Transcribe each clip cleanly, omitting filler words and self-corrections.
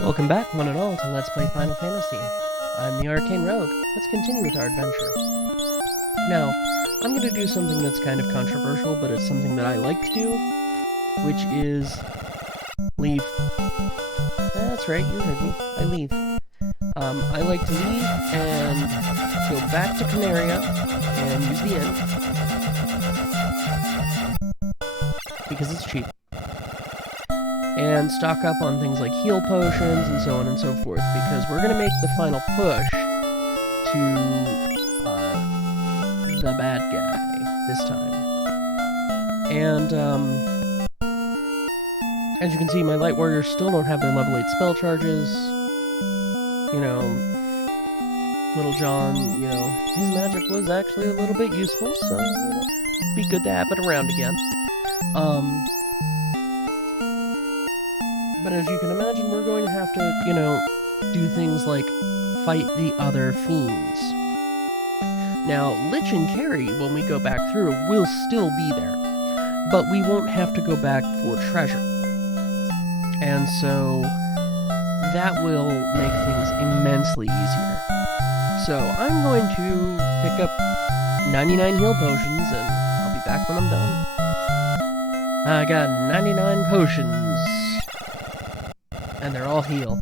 Welcome back, one and all, to Let's Play Final Fantasy. I'm the Arcane Rogue. Let's continue with our adventure. Now, I'm going to do something that's kind of controversial, but it's something that I like to do, which is leave. That's right, you heard me. I leave. I like to leave and go back to Canaria and use the inn, because it's cheap. And stock up on things like heal potions and so on and so forth, because we're going to make the final push to the bad guy this time. And as you can see, my light warriors still don't have their level 8 spell charges. You know, Little John, you know, his magic was actually a little bit useful, so, you know, be good to have it around again. But as you can imagine, we're going to have to, you know, do things like fight the other fiends. Now, Lich and Carrie, when we go back through, will still be there, but we won't have to go back for treasure. And so, that will make things immensely easier. So, I'm going to pick up 99 heal potions, and I'll be back when I'm done. I got 99 potions. And they're all heal.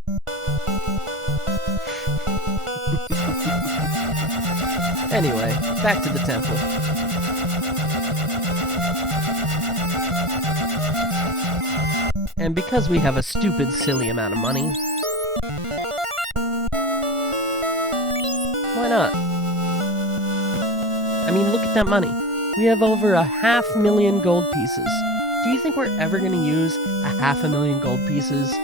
Anyway, back to the temple. And because we have a stupid, silly amount of money, why not? I mean, look at that money. We have over 500,000 gold pieces. Do you think we're ever going to use 500,000 gold pieces?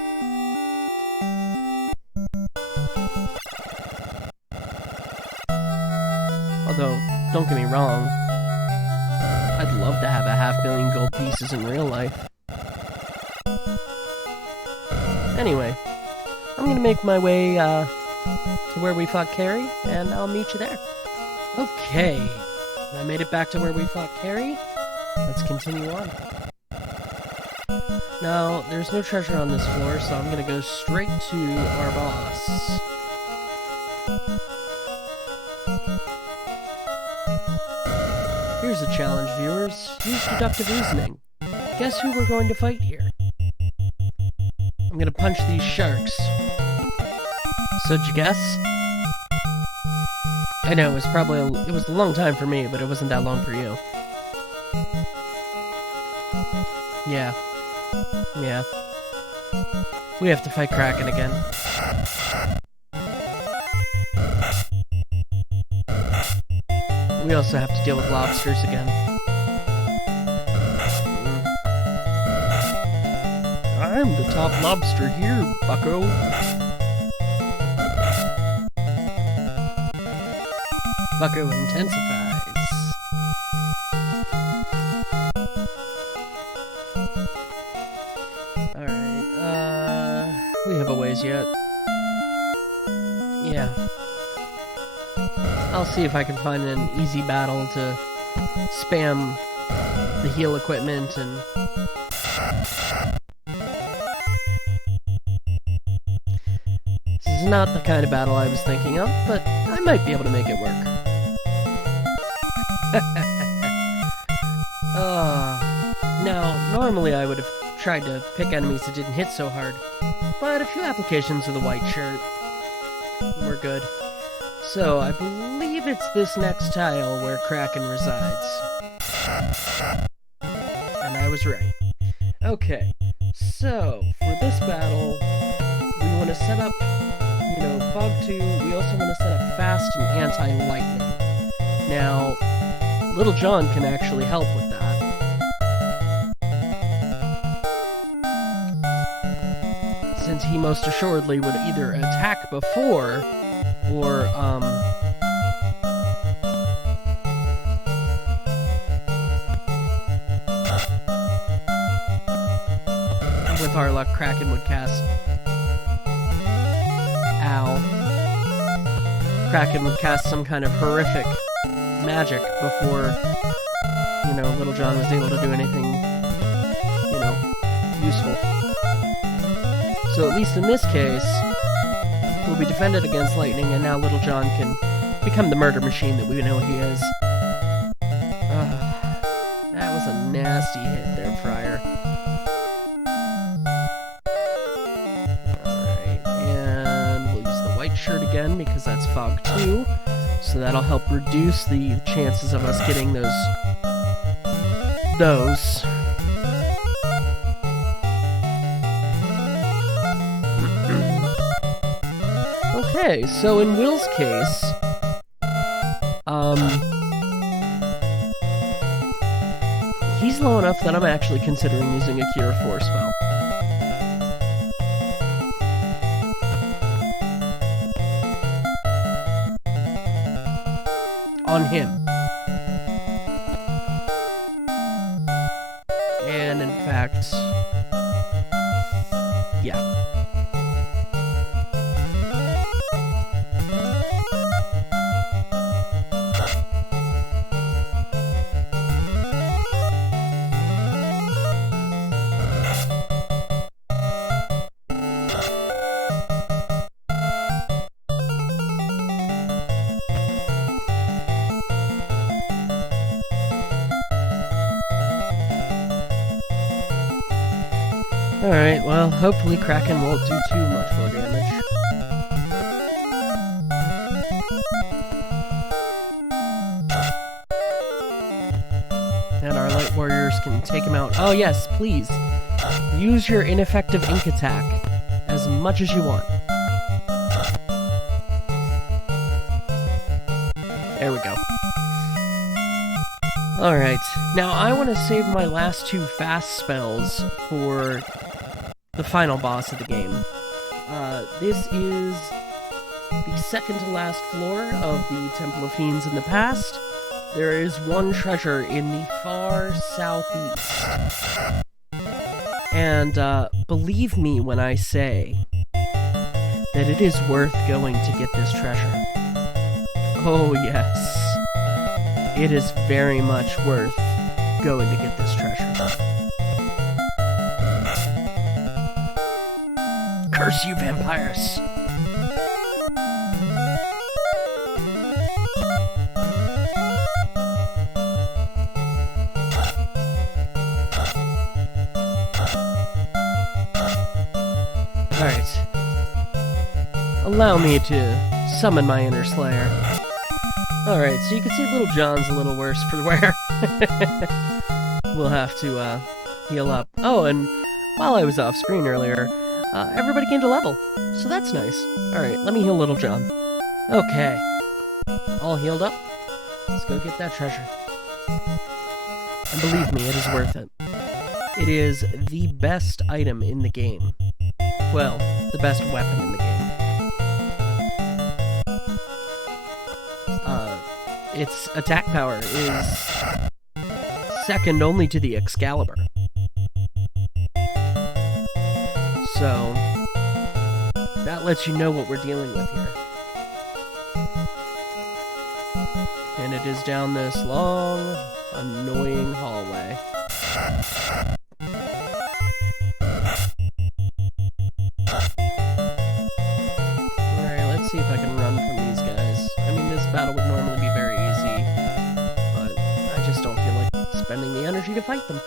Although, don't get me wrong, I'd love to have 500,000 gold pieces in real life. Anyway, I'm gonna make my way to where we fought Carrie, and I'll meet you there. Okay, I made it back to where we fought Carrie. Let's continue on. Now, there's no treasure on this floor, so I'm gonna go straight to our boss. Here's a challenge, viewers. Use deductive reasoning. Guess who we're going to fight here? I'm gonna punch these sharks. So, did you guess? I know, it was probably it was a long time for me, but it wasn't that long for you. Yeah. Yeah. We have to fight Kraken again. We also have to deal with lobsters again. I'm the top lobster here, bucko. Bucko intensifies. Alright, we have a ways yet. Yeah. I'll see if I can find an easy battle to spam the heal equipment and... This is not the kind of battle I was thinking of, but I might be able to make it work. Now, normally I would have tried to pick enemies that didn't hit so hard, but a few applications of the white shirt, we're good. So, I believe it's this next tile where Kraken resides. And I was right. Okay, so, for this battle, we want to set up, you know, Fog 2, we also want to set up Fast and Anti-Lightning. Now, Little John can actually help with that. Since he most assuredly would either attack before, or, with our luck, Kraken would cast... Ow. Kraken would cast some kind of horrific magic before, you know, Little John was able to do anything, you know, useful. So at least in this case, we'll be defended against lightning, and now Little John can become the murder machine that we know he is. That was a nasty hit there, Friar. Alright, and we'll use the white shirt again, because that's fog 2. So that'll help reduce the chances of us getting those. Okay, so in Will's case, he's low enough that I'm actually considering using a Cure 4 spell. On him. And in fact, yeah. Alright, well, hopefully Kraken won't do too much more damage. And our light warriors can take him out. Oh yes, please! Use your ineffective ink attack as much as you want. There we go. Alright, now I want to save my last 2 fast spells for the final boss of the game. This is the second to last floor of the Temple of Fiends in the past. There is one treasure in the far southeast. And believe me when I say that it is worth going to get this treasure. Oh yes. It is very much worth going to get this treasure. Curse you, vampires! Alright. Allow me to summon my inner slayer. Alright, so you can see Little John's a little worse for wear. We'll have to heal up. Oh, and while I was off screen earlier, everybody gained a level, so that's nice. Alright, let me heal Little John. Okay. All healed up. Let's go get that treasure. And believe me, it is worth it. It is the best item in the game. Well, the best weapon in the game. Its attack power is second only to the Excalibur. So, that lets you know what we're dealing with here. And it is down this long, annoying hallway. Alright, let's see if I can run from these guys. I mean, this battle would normally be very easy, but I just don't feel like spending the energy to fight them.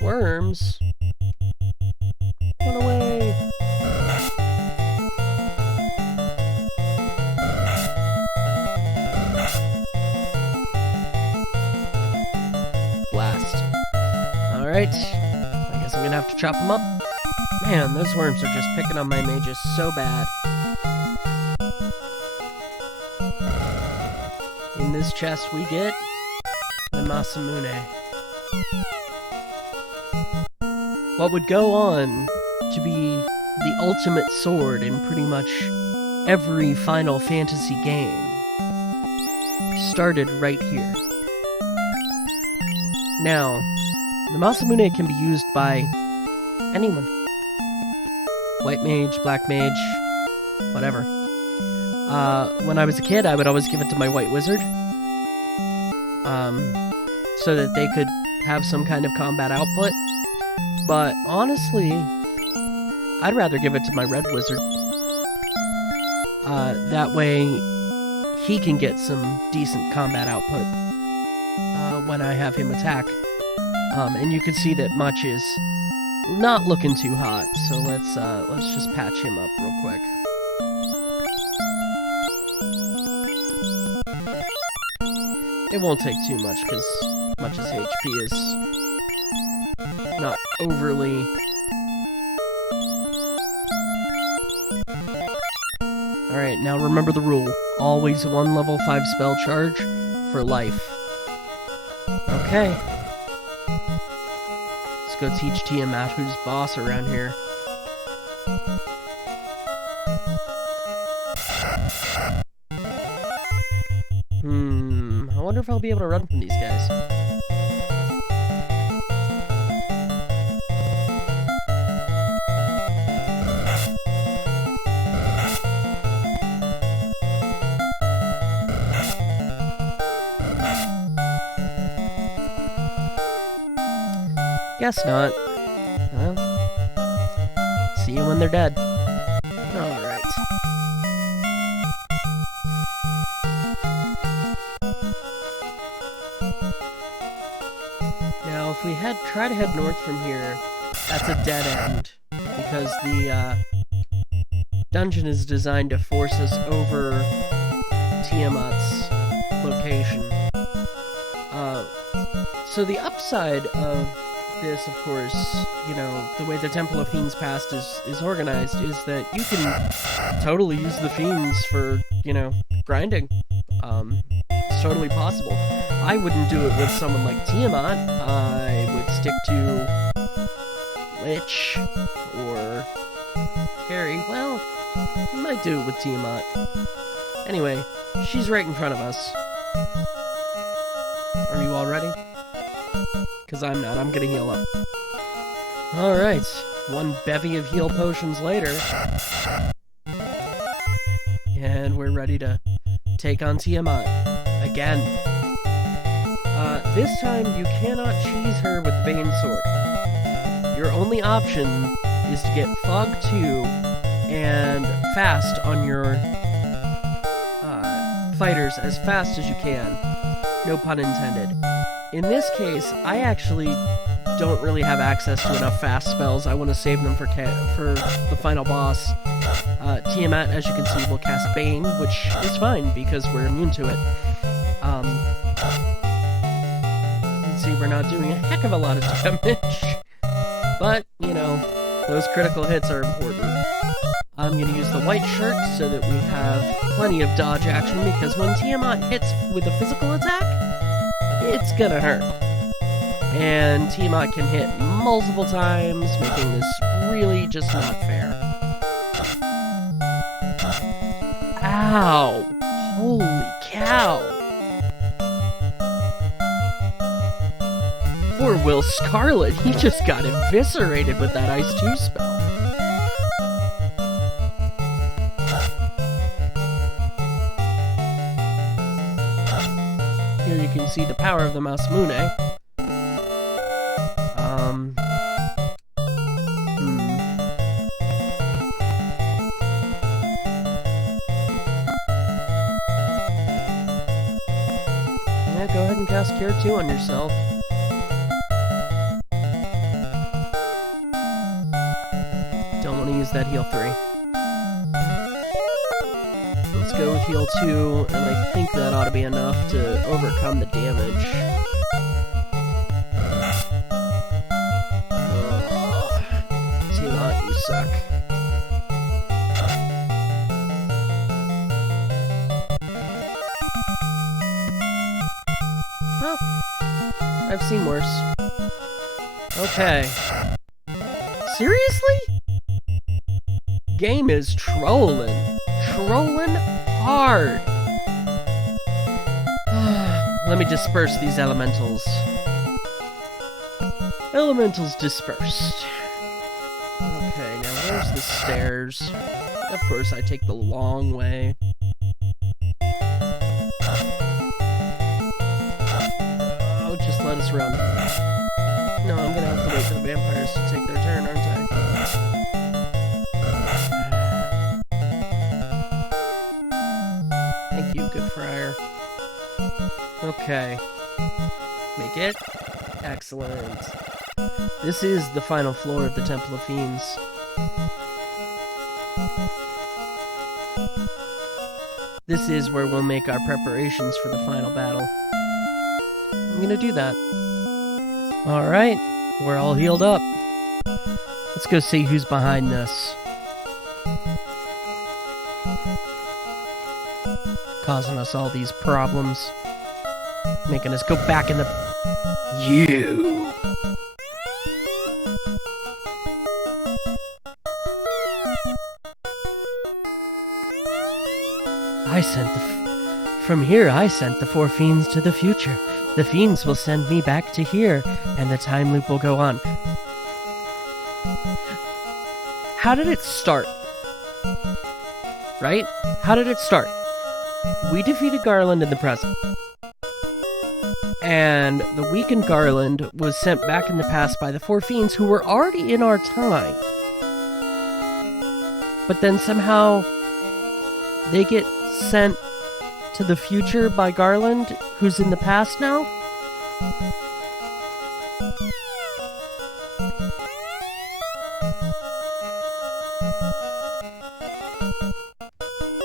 Worms? Run away! Blast. Alright. I guess I'm gonna have to chop them up. Man, those worms are just picking on my mages so bad. In this chest we get the MASAMUNE. What would go on to be the ultimate sword in pretty much every Final Fantasy game started right here. Now, the MASAMUNE can be used by anyone. White mage, black mage, whatever. When I was a kid, I would always give it to my white wizard. so that they could have some kind of combat output. But honestly, I'd rather give it to my red wizard. That way, he can get some decent combat output when I have him attack. And you can see that Much is not looking too hot, so let's just patch him up real quick. It won't take too much, because Much's HP is not overly... Alright, now remember the rule. Always one level 5 spell charge for life. Okay. Let's go teach Tiamat who's boss around here. I wonder if I'll be able to run from these guys. Guess not. Well, see you when they're dead. Alright. Now, if we try to head north from here, that's a dead end, because the dungeon is designed to force us over Tiamat's location. So the upside of this, of course, you know, the way the Temple of Fiends past is organized, is that you can totally use the Fiends for, you know, grinding. It's totally possible. I wouldn't do it with someone like Tiamat. I would stick to Lich or Harry. Well, I might do it with Tiamat. Anyway, she's right in front of us. Are you all ready? Because I'm not. I'm gonna heal up. Alright. One bevy of heal potions later. And we're ready to take on Tiamat. Again. This time, you cannot cheese her with the Bane Sword. Your only option is to get Fog 2 and fast on your fighters as fast as you can. No pun intended. In this case, I actually don't really have access to enough fast spells. I want to save them for the final boss. Tiamat, as you can see, will cast Bane, which is fine because we're immune to it. You can see we're not doing a heck of a lot of damage. But, you know, those critical hits are important. I'm going to use the white shirt so that we have plenty of dodge action, because when Tiamat hits with a physical attack, it's gonna hurt. And Tiamat can hit multiple times, making this really just not fair. Ow! Holy cow! Poor Will Scarlet, he just got eviscerated with that Ice 2 spell. Here you can see the power of the MASAMUNE. Yeah, go ahead and cast Cure 2 on yourself. Don't want to use that heal 3. Let's go with heal 2, and I think that ought to be enough to overcome the damage. Oh, Tiamat, you suck. Well, I've seen worse. Okay. Seriously? Game is trolling. Trolling hard. Let me disperse these elementals. Elementals dispersed. Okay, now where's the stairs? Of course, I take the long way. Oh, just let let us run. No, I'm gonna have to wait for the vampires to take their turn, aren't I? Thank you, good friar. Okay. Make it. Excellent. This is the final floor of the Temple of Fiends. This is where we'll make our preparations for the final battle. I'm gonna do that. Alright, we're all healed up. Let's go see who's behind this. Causing us all these problems. Making us go back in the... You! From here, I sent the 4 fiends to the future. The fiends will send me back to here, and the time loop will go on. How did it start? Right? How did it start? We defeated Garland in the present. And the weakened Garland was sent back in the past by the 4 fiends who were already in our time. But then somehow they get sent to the future by Garland, who's in the past now?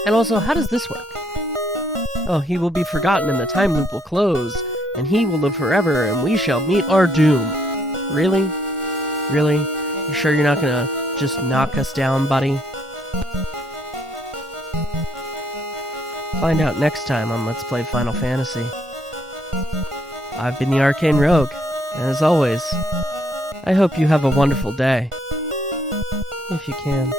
And also, how does this work? Oh, he will be forgotten and the time loop will close, and he will live forever, and we shall meet our doom. Really? Really? You sure you're not gonna just knock us down, buddy? Find out next time on Let's Play Final Fantasy. I've been the Arcane Rogue, and as always, I hope you have a wonderful day. If you can.